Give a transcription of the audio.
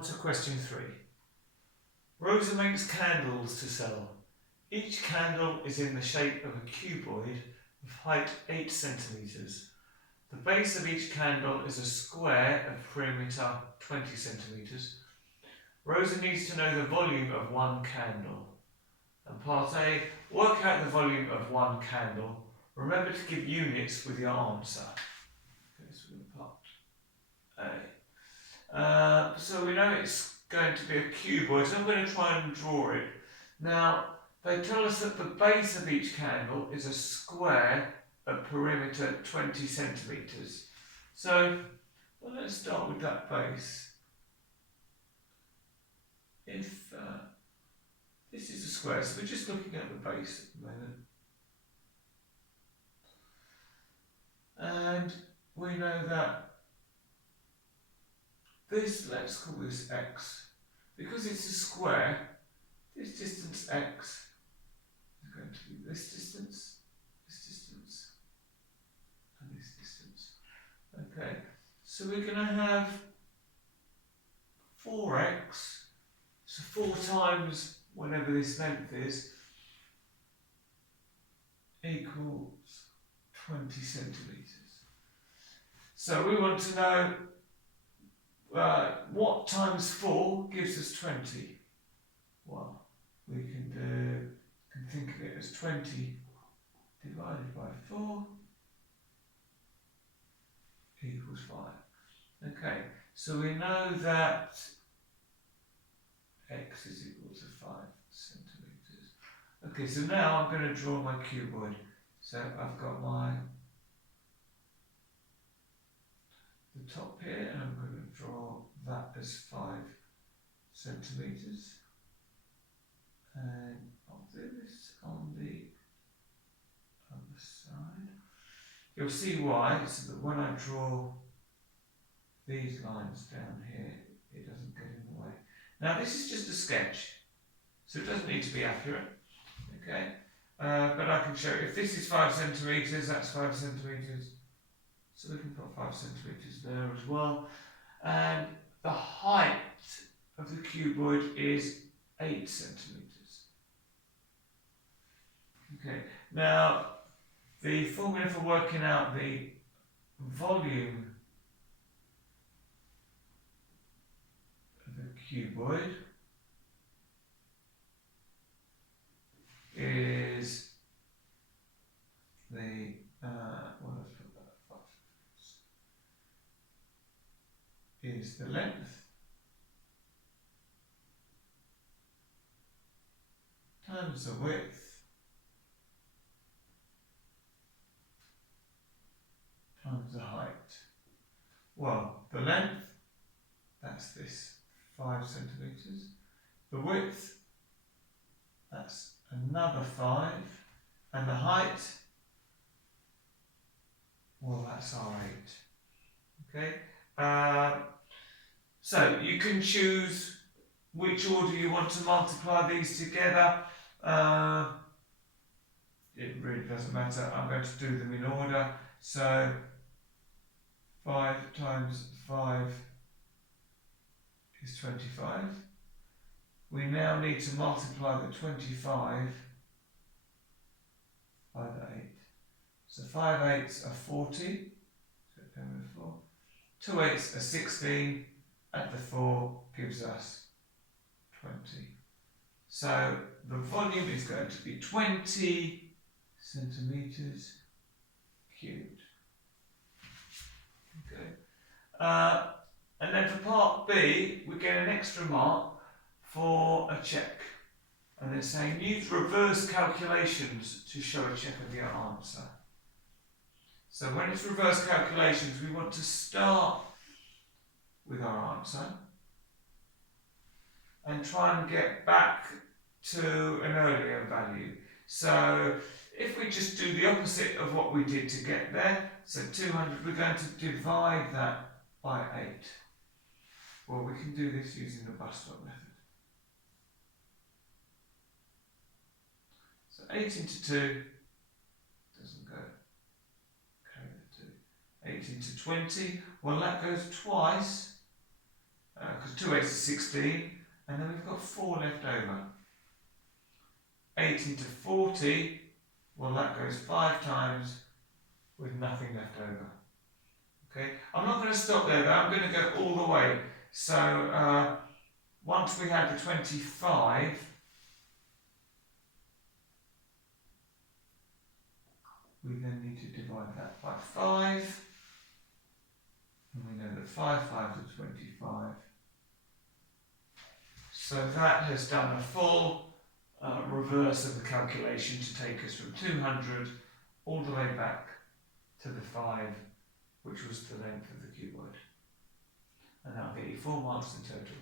On to question 3. Rosa makes candles to sell. Each candle is in the shape of a cuboid of height 8 centimetres. The base of each candle is a square of perimeter 20 centimetres. Rosa needs to know the volume of one candle. And part A, work out the volume of one candle. Remember to give units with your answer. Okay, so we're part A. So we know it's going to be a cuboid, so I'm going to try and draw it. Now, they tell us that the base of each candle is a square of perimeter 20 centimetres. So, well, let's start with that base. If this is a square, so we're just looking at the base at the moment. And we know that this, let's call this x. Because it's a square, this distance x is going to be this distance, and this distance. Okay, so we're going to have 4x, so 4 times whatever this length is, equals 20 centimetres. So we want to know what times 4 gives us 20. Well, we can think of it as 20 divided by 4 equals 5. Okay, so we know that x is equal to 5 centimetres. Okay, so now I'm going to draw my cuboid. So I've got the top here, and I'm going to draw that as 5 centimetres. And I'll do this on the other side. You'll see why, so that when I draw these lines down here, it doesn't get in the way. Now this is just a sketch, so it doesn't need to be accurate, okay? But I can show you, if this is 5 centimetres, that's 5 centimetres, so we can put 5 centimetres there as well. And the height of the cuboid is 8 centimetres. Okay, now the formula for working out the volume of a cuboid is the is the length times the width times the height. Well, the length, that's this, 5 centimetres. The width, that's another 5. And the height, well, that's our 8. Okay? So you can choose which order you want to multiply these together. It really doesn't matter. I'm going to do them in order. So 5 times 5 is 25. We now need to multiply the 25 by the 8. So 5 eighths are 40. So down with 4. 2 eighths are 16. Add the 4 gives us 20. So the volume is going to be 20 centimetres cubed. Okay. And then for part B, we get an extra mark for a check. And they're saying use reverse calculations to show a check of your answer. So when it's reverse calculations, we want to start with our answer and try and get back to an earlier value. So if we just do the opposite of what we did to get there, so 200, we're going to divide that by 8. Well, we can do this using the bus stop method. So 8 into 2 doesn't go. Carry the 2. 8 into 20, well, that goes twice. because 2 8s is 16, and then we've got 4 left over. 80 to 40, well that goes 5 times with nothing left over. Okay, I'm not going to stop there though, I'm going to go all the way. So once we have the 25, we then need to divide that by 5, and we know that 5 5s are 25. So that has done a full reverse of the calculation to take us from 200 all the way back to the 5, which was the length of the cuboid. And that'll get you 4 marks in total.